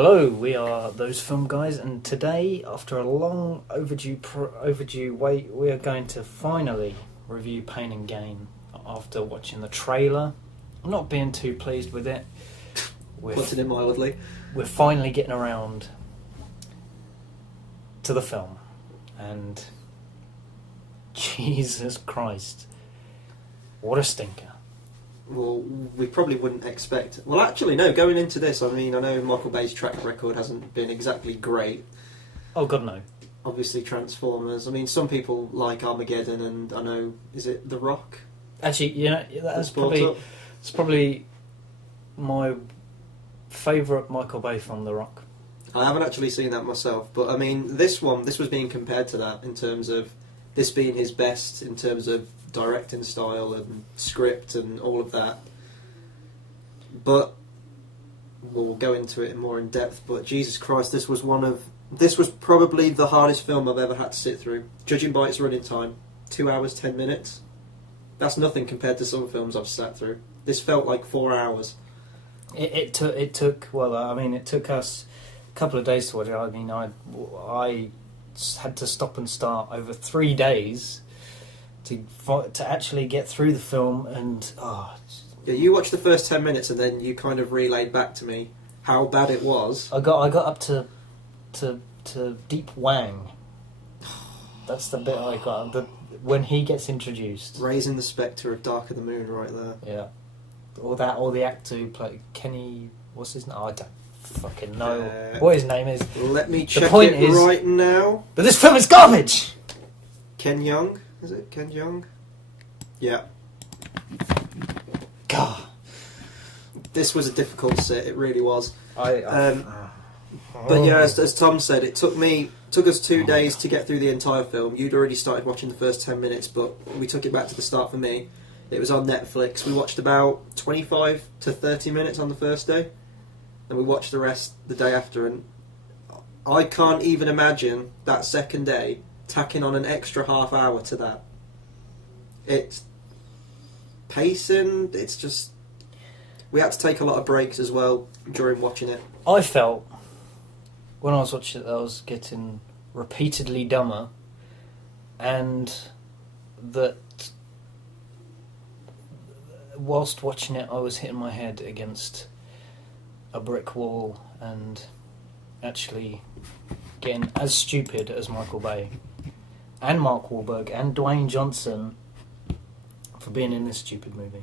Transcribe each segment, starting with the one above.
Hello, we are Those Film Guys, and today, after a long overdue wait, we are going to finally review Pain and Gain after watching the trailer. I'm not being too pleased with it. Putting it mildly. We're finally getting around to the film, and Jesus Christ, what a stinker. Well, we probably wouldn't expect... Well, actually, no, going into this, I mean, I know Michael Bay's track record hasn't been exactly great. Oh, God, no. Obviously, Transformers. I mean, some people like Armageddon, and I know, is it The Rock? Actually, you know, that's probably my favourite Michael Bay film, The Rock. I haven't actually seen that myself, but I mean, this was being compared to that in terms of this being his best in terms of directing style and script and all of that. But we'll go into it more in depth. But Jesus Christ, this was probably the hardest film I've ever had to sit through. Judging by its running time, 2 hours 10 minutes. That's nothing compared to some films I've sat through. This felt like 4 hours. It took us a couple of days to watch it. I mean, I had to stop and start over 3 days to actually get through the film, and yeah, you watched the first 10 minutes and then you kind of relayed back to me how bad it was. I got up to Deep Wang. That's the bit I got. When he gets introduced, Raising the spectre of Dark of the Moon, right there. Yeah, or the actor who played Kenny. What's his name? I don't fucking know what his name is. Let me check it right now. But this film is garbage. Ken Jeong, is it Ken Jeong? Yeah. God, this was a difficult sit. It really was. But yeah, as Tom said, it took us 2 days to get through the entire film. You'd already started watching the first 10 minutes, but we took it back to the start for me. It was on Netflix. We watched about 25 to 30 minutes on the first day, and we watched the rest the day after. And I can't even imagine that second day tacking on an extra half hour to that. It's pacing. It's just, we had to take a lot of breaks as well during watching it. I felt when I was watching it, I was getting repeatedly dumber, and that whilst watching it, I was hitting my head against a brick wall and actually getting as stupid as Michael Bay and Mark Wahlberg and Dwayne Johnson for being in this stupid movie.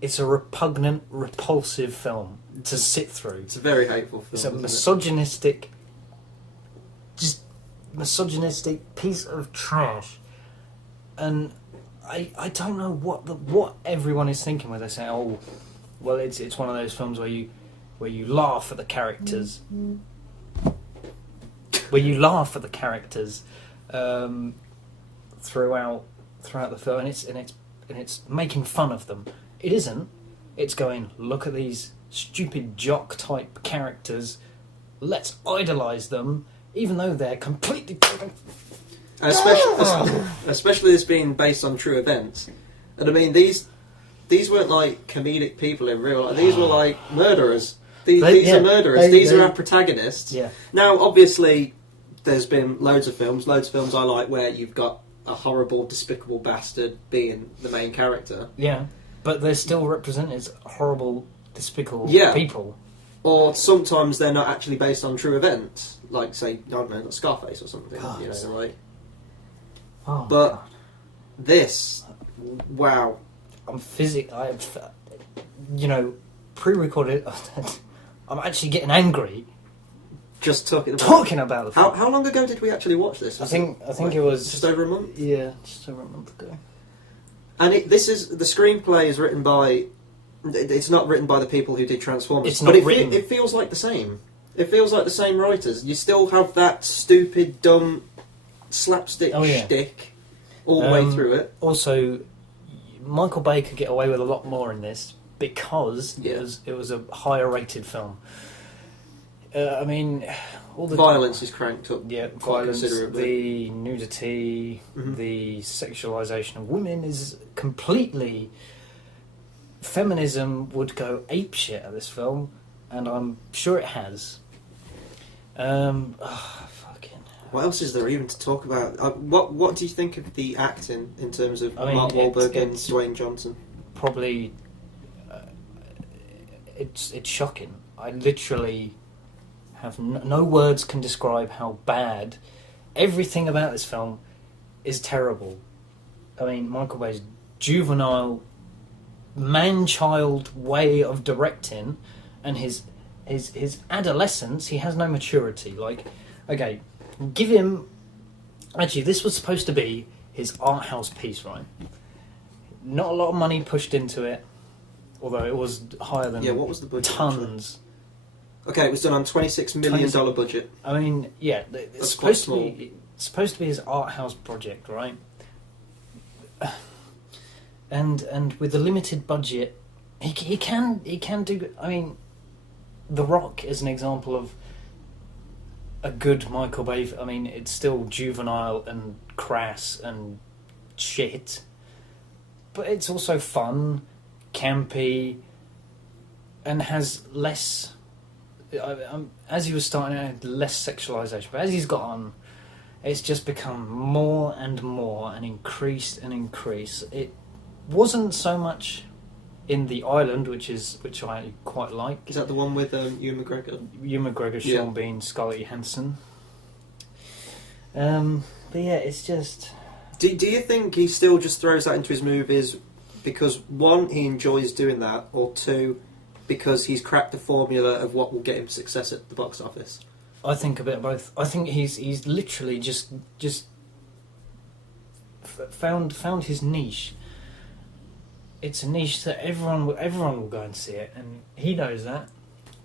It's a repugnant, repulsive film to sit through. It's a very hateful film. It's a misogynistic piece of trash, and I don't know what everyone is thinking when they say, "Oh, well, it's one of those films where you laugh at the characters, throughout the film, and it's making fun of them." It isn't. It's going, look at these stupid jock-type characters. Let's idolise them, even though they're completely different. Especially this being based on true events. And I mean, these weren't like comedic people in real life. These were like murderers. These are murderers. These are our protagonists. Yeah. Now, obviously, there's been loads of films I like where you've got a horrible, despicable bastard being the main character. Yeah. But they're still represented as horrible, despicable people. Or sometimes they're not actually based on true events, like, say, I don't know, Scarface or something. God. You know, like. Oh, but God. This, wow. Pre-recorded. I'm actually getting angry. Just talking about the film. How long ago did we actually watch this? I think it was just over a month. Yeah, just over a month ago. And the screenplay is written by... It's not written by the people who did Transformers. It's not written... It feels like the same. It feels like the same writers. You still have that stupid, dumb, slapstick shtick all the way through it. Also, Michael Bay could get away with a lot more in this because it was a higher rated film. I mean... all the violence is cranked up quite violence, considerably. the nudity, the sexualisation of women is completely feminism would go apeshit at this film, and I'm sure it has. Fucking. What else is there even to talk about? What do you think of the acting in terms of Mark Wahlberg and Dwayne Johnson? Probably, it's shocking. I literally have no words can describe how bad everything about this film is. Terrible. I mean, Michael Bay's juvenile, man-child way of directing, and his adolescence, he has no maturity. Like, okay, give him... Actually, this was supposed to be his art house piece, right? Not a lot of money pushed into it, although it was higher than what was the budget? Tons. Okay, it was done on $26 million budget. I mean, yeah, it's supposed to be his art house project, right? And with a limited budget, he can do. I mean, The Rock is an example of a good Michael Bay. I mean, it's still juvenile and crass and shit, but it's also fun, campy, and has less. As he was starting out, less sexualization, but as he's got on, it's just become more and more and increased and increased. It wasn't so much in The Island, which I quite like. Is that the one with Ewan McGregor? Ewan McGregor, Sean Bean, Scarlett Johansson. But yeah, it's just... Do you think he still just throws that into his movies because, one, he enjoys doing that, or two, because he's cracked the formula of what will get him success at the box office? I think a bit of both. I think he's literally just found his niche. It's a niche that everyone will go and see it, and he knows that.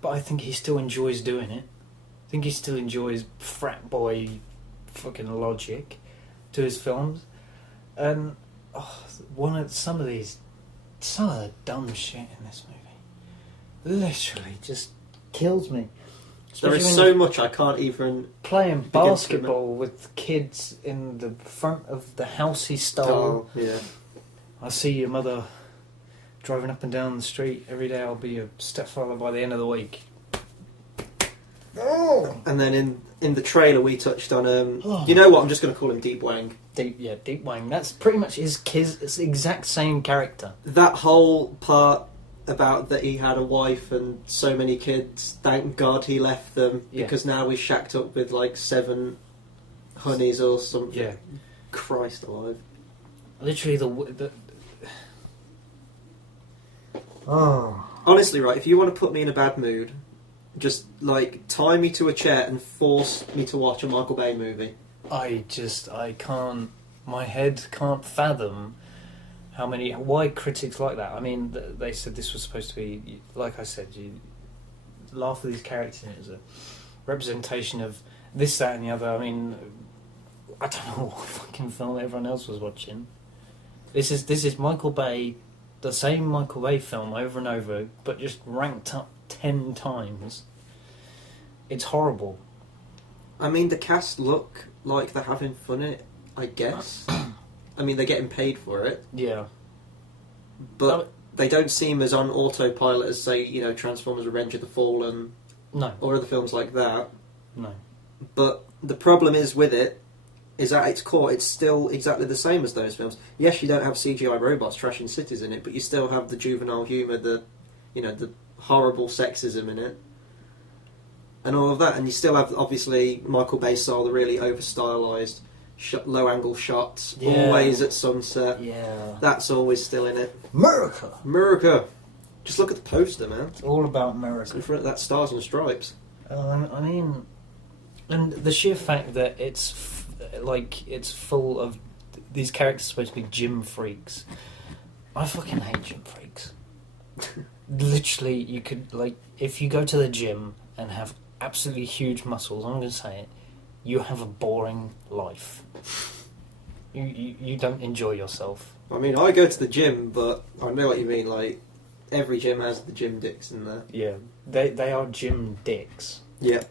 But I think he still enjoys doing it. I think he still enjoys frat boy fucking logic to his films. And some of the dumb shit in this movie literally just kills me. There is so much I can't even... Playing basketball with kids in the front of the house he stole. Oh, yeah. I see your mother driving up and down the street every day. I'll be your stepfather by the end of the week. Oh! And then in the trailer we touched on... You know what? I'm just going to call him Deep Wang. Deep Wang. That's pretty much his kids. It's the exact same character. That whole part about that he had a wife and so many kids, thank God he left them, because now he's shacked up with like 7 honeys or something. Yeah. Christ alive. Literally the Oh. Honestly, right, if you want to put me in a bad mood, just like tie me to a chair and force me to watch a Michael Bay movie. I can't, my head can't fathom why critics like that. I mean, they said this was supposed to be, like I said, you laugh at these characters, it's a representation of this, that and the other. I mean, I don't know what fucking film everyone else was watching. This is Michael Bay, the same Michael Bay film over and over, but just ranked up 10 times. It's horrible. I mean, the cast look like they're having fun in it, I guess. I mean, they're getting paid for it. Yeah. But they don't seem as on autopilot as, say, Transformers Revenge of the Fallen. No. Or other films like that. No. But the problem is with it, is at its core, it's still exactly the same as those films. Yes, you don't have CGI robots trashing cities in it, but you still have the juvenile humour, the horrible sexism in it, and all of that. And you still have, obviously, Michael Bay style, the really over-stylised, low-angle shots, always at sunset. Yeah. That's always still in it. America! Just look at the poster, man. It's all about America. It's in front of that Stars and Stripes. I mean, and the sheer fact that it's full of these characters supposed to be gym freaks. I fucking hate gym freaks. Literally, you could, if you go to the gym and have absolutely huge muscles, I'm going to say it, you have a boring life. You don't enjoy yourself. I mean, I go to the gym, but I know what you mean. Like, every gym has the gym dicks in there. Yeah, they are gym dicks. Yeah.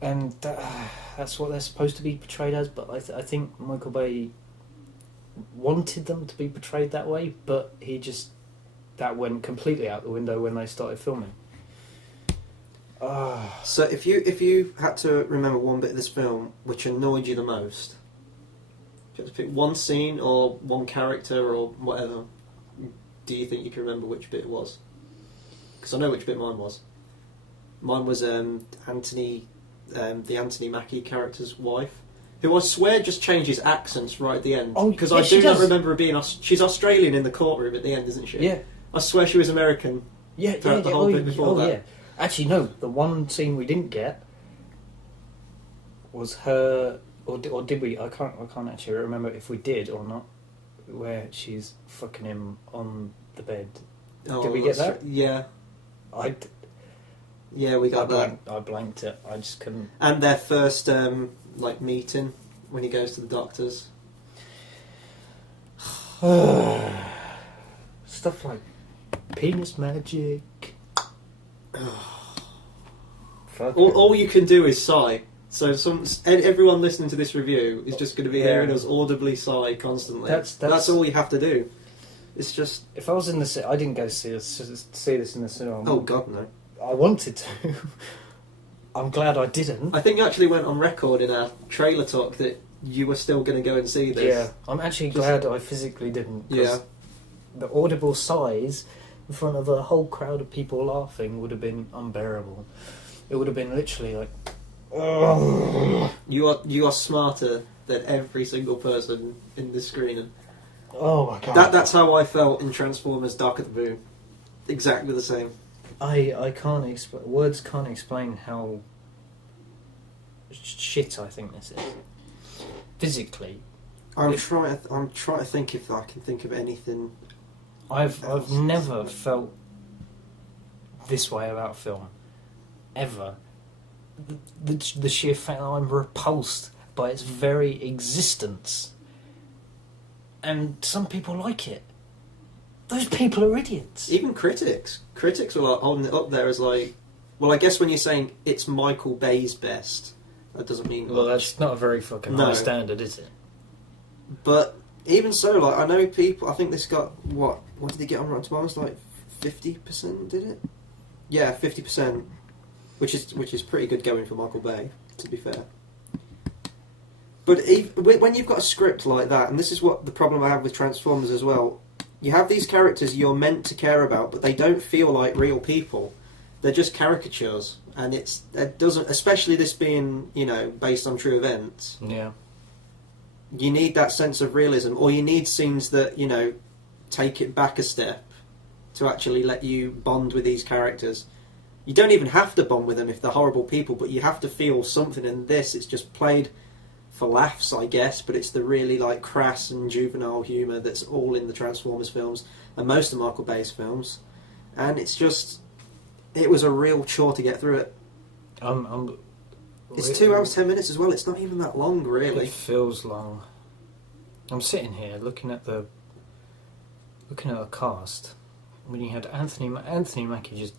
And that's what they're supposed to be portrayed as, but I think Michael Bay wanted them to be portrayed that way, but he just that went completely out the window when they started filming. So if you had to remember one bit of this film which annoyed you the most, if you had to pick one scene or one character or whatever, do you think you can remember which bit it was? Because I know which bit mine was. Mine was Anthony, the Anthony Mackie character's wife, who I swear just changes accents right at the end. Oh, because yeah, I she do not does. remember her being... She's Australian in the courtroom at the end, isn't she? Yeah. I swear she was American. Yeah, throughout the whole bit before that. Yeah. Actually, no. The one scene we didn't get was her, or did we? I can't actually remember if we did or not. Where she's fucking him on the bed. Oh, Did we get that's that? Yeah. Yeah, we got that. I blanked it. I just couldn't. And their first meeting when he goes to the doctors. Stuff like penis magic. Fuck All you can do is sigh. So everyone listening to this review is just going to be hearing us audibly sigh constantly. That's all you have to do. It's just... If I was in the... I didn't go see this in the cinema. Oh, God, no. I wanted to. I'm glad I didn't. I think you actually went on record in our trailer talk that you were still going to go and see this. Yeah, I'm actually glad I physically didn't. Yeah. The audible sighs in front of a whole crowd of people laughing would have been unbearable. It would have been literally like... You are smarter than every single person in this screening. Oh my god. That's how I felt in Transformers Dark of the Moon. Exactly the same. I can't explain... Words can't explain how shit I think this is. Physically. I'm trying to think if I can think of anything. I've never felt this way about film. Ever. The sheer fact that I'm repulsed by its very existence. And some people like it. Those people are idiots. Even critics were like holding it up there as like, well, I guess when you're saying it's Michael Bay's best, that doesn't mean much. Well, that's not a very fucking high standard, is it? But even so, like, I know people. I think this got what did he get on Rotten Tomatoes? Like 50%, did it? Yeah, 50%, which is pretty good going for Michael Bay, to be fair. But when you've got a script like that, and this is what the problem I have with Transformers as well, you have these characters you're meant to care about, but they don't feel like real people. They're just caricatures, and it doesn't. Especially this being, based on true events. Yeah. You need that sense of realism, or you need scenes that take it back a step to actually let you bond with these characters. You don't even have to bond with them if they're horrible people, but you have to feel something. And this, it's just played for laughs, I guess, but it's the really crass and juvenile humour that's all in the Transformers films and most of Michael Bay's films, and it was a real chore to get through it. It's 2 hours 10 minutes as well. It's not even that long, really. It feels long. I'm sitting here looking at the cast. When you had Anthony Mackie, just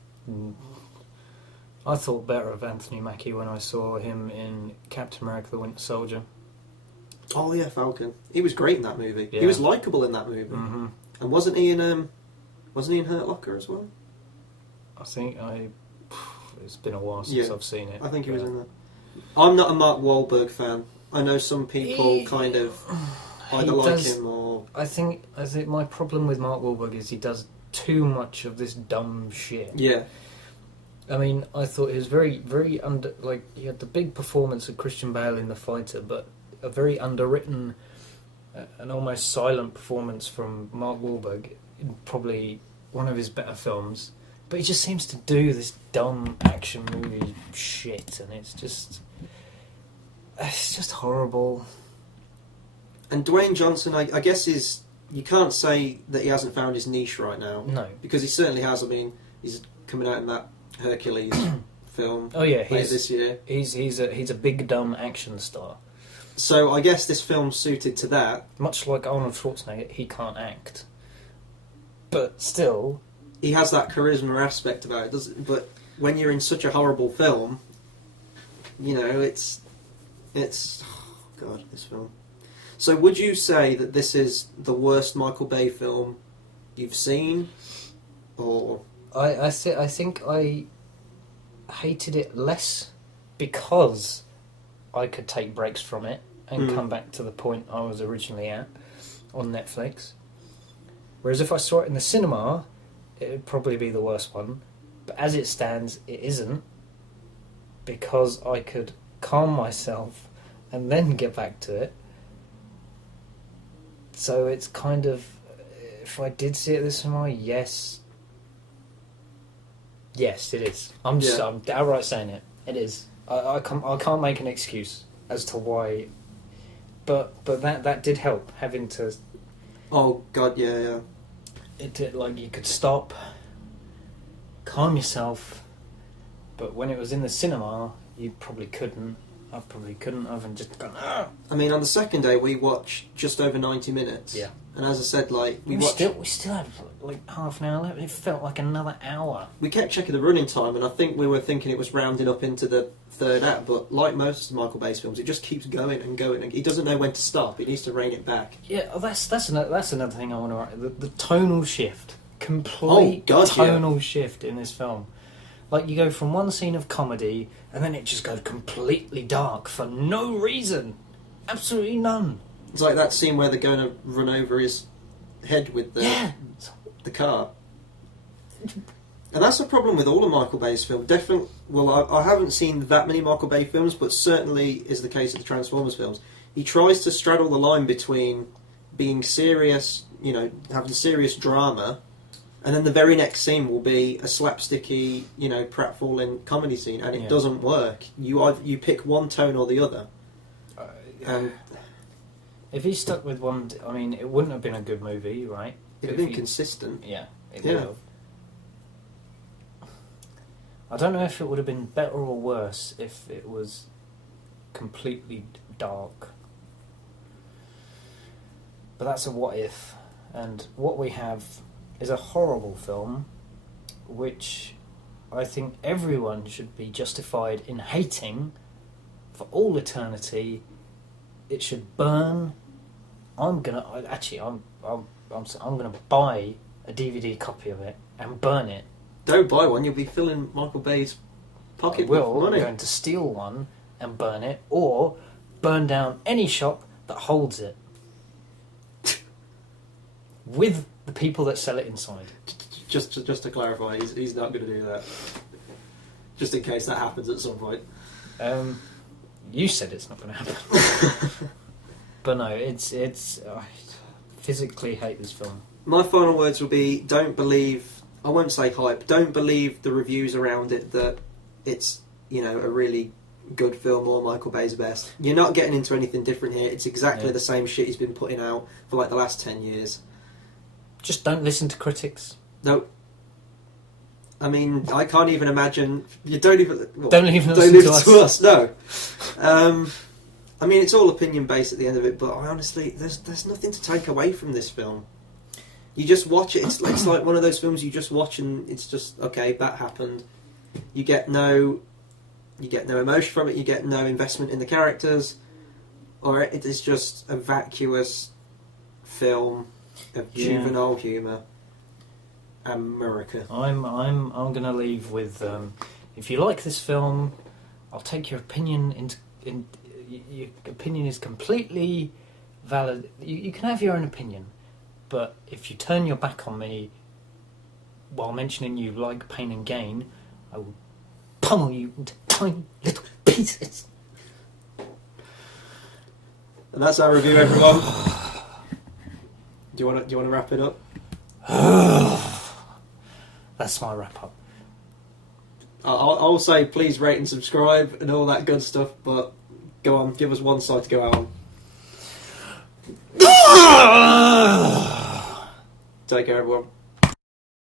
I thought better of Anthony Mackie when I saw him in Captain America: The Winter Soldier. Oh yeah, Falcon. He was great in that movie. Yeah. He was likeable in that movie. Mm-hmm. And wasn't he in Hurt Locker as well? I think it's been a while since I've seen it. I think he was in that. I'm not a Mark Wahlberg fan. I know some people kind of either like him or... I think my problem with Mark Wahlberg is he does too much of this dumb shit. Yeah. I mean, I thought he was very, very he had the big performance of Christian Bale in The Fighter, but a very underwritten and almost silent performance from Mark Wahlberg in probably one of his better films. But he just seems to do this dumb action movie shit, and it's just horrible. And Dwayne Johnson, I guess, you can't say that he hasn't found his niche right now. No. Because he certainly has. I mean, he's coming out in that Hercules film. Oh yeah, later this year. He's a big dumb action star. So I guess this film's suited to that. Much like Arnold Schwarzenegger, he can't act, but still, he has that charisma aspect about it. Doesn't? But when you're in such a horrible film, it's oh God, this film. So would you say that this is the worst Michael Bay film you've seen? or I think I hated it less because I could take breaks from it and come back to the point I was originally at on Netflix. Whereas if I saw it in the cinema, it would probably be the worst one. But as it stands, it isn't, because I could calm myself and then get back to it. So it's kind of, if I did see it in the cinema, yes, it is. I'm outright saying it. It is. I can't make an excuse as to why, but that did help, having to. Oh God, yeah. It did, like, you could stop, calm yourself, but when it was in the cinema, you probably couldn't. I probably couldn't have, and just gone. Ah! I mean, on the second day we watched just over 90 minutes. Yeah. And as I said, like we still had like half an hour left. It felt like another hour. We kept checking the running time, and I think we were thinking it was rounding up into the third act. But like most of Michael Bay's films, it just keeps going and going. And he doesn't know when to stop. He needs to rein it back. Yeah, that's another thing I want to write. The tonal shift, complete tonal shift in this film. Like, you go from one scene of comedy, and then it just goes completely dark for no reason. Absolutely none. It's like that scene where they're going to run over his head with the car. And that's the problem with all of Michael Bay's films. I haven't seen that many Michael Bay films, but certainly is the case of the Transformers films. He tries to straddle the line between being serious, having serious drama, and then the very next scene will be a slapsticky, pratfalling comedy scene, and it doesn't work. You pick one tone or the other. If he stuck with one, I mean, it wouldn't have been a good movie, right? It'd have been consistent. Yeah, it would have. I don't know if it would have been better or worse if it was completely dark. But that's a what if. And what we have is a horrible film, which I think everyone should be justified in hating for all eternity. It should burn. I'm gonna buy a DVD copy of it and burn it. Don't buy one. You'll be filling Michael Bay's pocket with money. I'm going to steal one and burn it, or burn down any shop that holds it with the people that sell it inside. Just to clarify, he's not going to do that. Just in case that happens at some point. You said it's not going to happen. But no, it's I physically hate this film. My final words will be: don't believe. I won't say hype. Don't believe the reviews around it that it's a really good film or Michael Bay's best. You're not getting into anything different here. It's exactly the same shit he's been putting out for like the last 10 years. Just don't listen to critics. No. I mean, I can't even imagine. You don't even. Well, don't even listen to us. No. I mean, it's all opinion based at the end of it, but honestly, there's nothing to take away from this film. You just watch it. It's like one of those films you just watch and it's just okay. That happened. You get no emotion from it. You get no investment in the characters, or it is just a vacuous film of juvenile humour. America. I'm gonna leave with if you like this film, I'll take your opinion your opinion is completely valid. You can have your own opinion, but if you turn your back on me while mentioning you like Pain and Gain, I will pummel you into tiny little pieces. And that's our review, everyone. Do you want to wrap it up? That's my wrap up. I'll say please rate and subscribe and all that good stuff, but go on, give us one side to go out on. Take care, everyone.